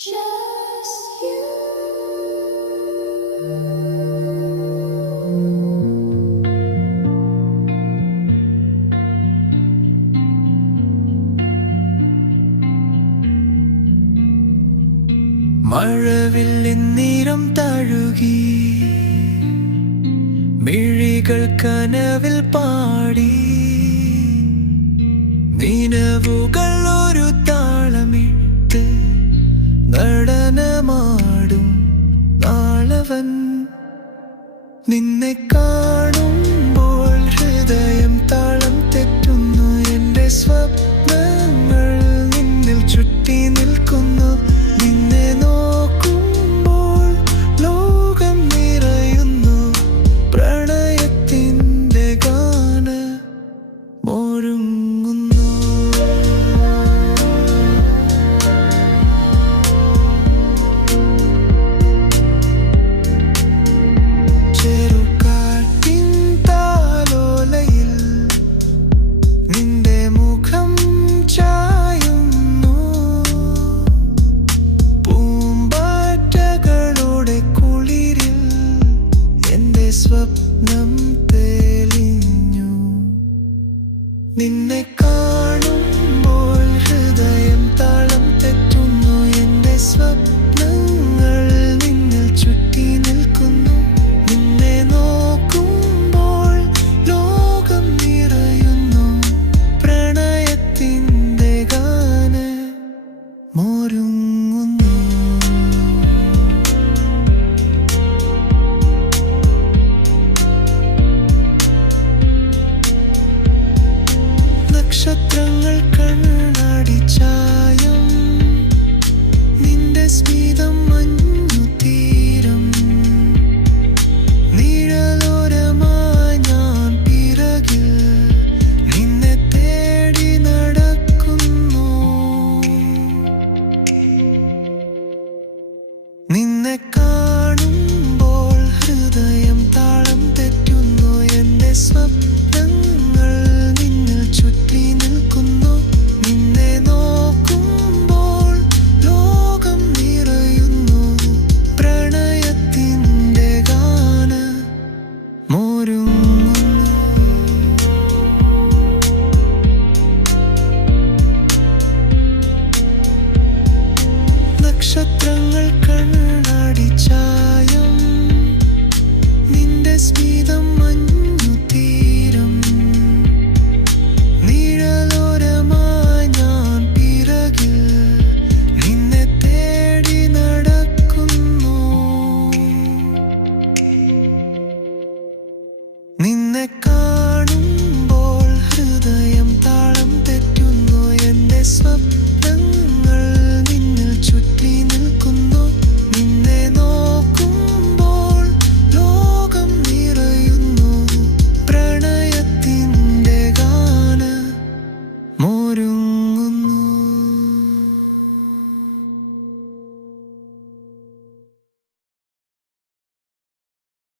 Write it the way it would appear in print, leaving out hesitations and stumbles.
Just you. മഴവില്ലിൻ നിറം തഴുകി മിഴികൾ കനവിൽ പാടി നിനവുകൾ ഒരു താളമിട്ട് നടനമാടും നാളവൻ നിന്നെ കാണുമ്പോൾ ഹൃദയം താളം തെറ്റുന്നു എൻ്റെ സ്വപ്നങ്ങൾ നിന്നിൽ ചുറ്റി നിൽക്കുന്നു നിന്നെ നോക്കുമ്പോൾ ലോകം നിറയുന്നു പ്രണയത്തിൻ്റെ ഗാനമൊരുങ്ങുന്നു ചെറുകാറ്റിൻ താലോലയിൽ നിന്റെ മുഖം ചായുന്നു പൂമ്പാറ്റകളുടെ കുളിരിൽ എൻ്റെ സ്വപ്നം തെളിഞ്ഞു നിന്നെ കാണുമ്പോൾ ഹൃദയം താളം തെറ്റുന്നു എൻ്റെ സ്വപ്നങ്ങൾ നിന്നിൽ ചുറ്റി നിൽക്കുന്നു നിന്നെ നോക്കുമ്പോൾ ലോകം നിറയുന്നു പ്രണയത്തിൻ്റെ ഗാനമൊരുങ്ങുന്നു നക്ഷത്രങ്ങൾ കണ്ണാടി ചായം നിന്റെ സ്മിതം മഞ്ഞു തീരം നിഴലോരമായി ഞാൻ പിറകിൽ നിന്നെ തേടി നടക്കുന്നു നിന്നെ കാണുമ്പോൾ ഹൃദയം താളം തെറ്റുന്നു എൻ്റെ സ്വപ്നങ്ങൾ നിന്നിൽ ചുറ്റി നിൽക്കുന്നു നിന്നെ നോക്കുമ്പോൾ ലോകം നിറയുന്നു പ്രണയത്തിൻ്റെ ഗാനമൊരുങ്ങുന്നു നക്ഷത്രങ്ങൾ കണ്ണാടി ചായം നിന്റെ സ്മിതം മഞ്ഞു തീരം നിഴലോരമായി ഞാൻ പിറകിൽ നിന്നെ തേടി നടക്കുന്നു നിന്നെ കാണുമ്പോൾ ഹൃദയം താളം തെറ്റുന്നു എൻ്റെ സ്വപ്നങ്ങൾ നിന്നിൽ ചുറ്റി നിൽക്കുന്നു നിന്നെ നോക്കുമ്പോൾ ലോകം നിറയുന്നു പ്രണയത്തിൻ്റെ ഗാനമൊരുങ്ങുന്നു